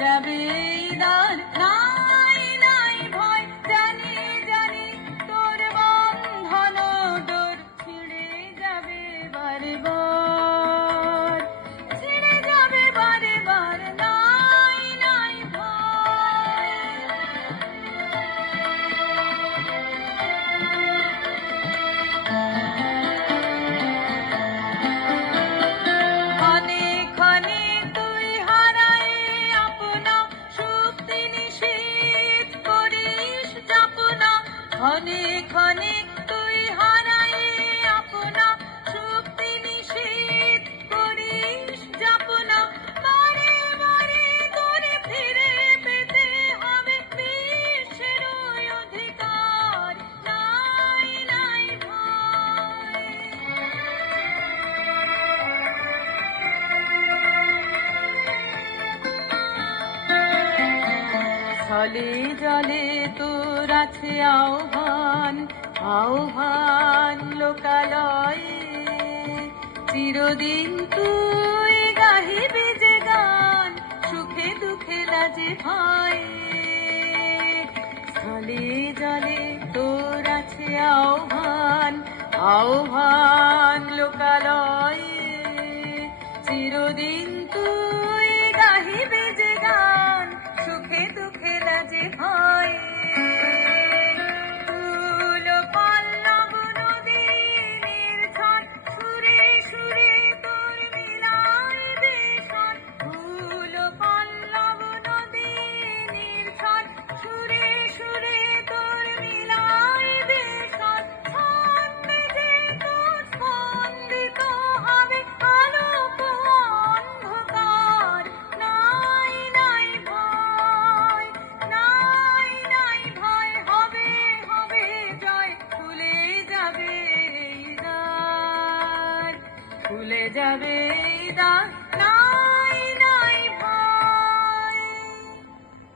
जवेदान ক্ষণে ক্ষণে স্থলে জলে তোর আছে আহ্বান আহ্বান লোকালয়ে। চিরদিন তুই গাহিবি যে গান, সুখে দুঃখে লাজে ভয়। স্থলে জলে তোর আছে আহ্বান আহ্বান লোকালয়ে। চিরদিন তুই जा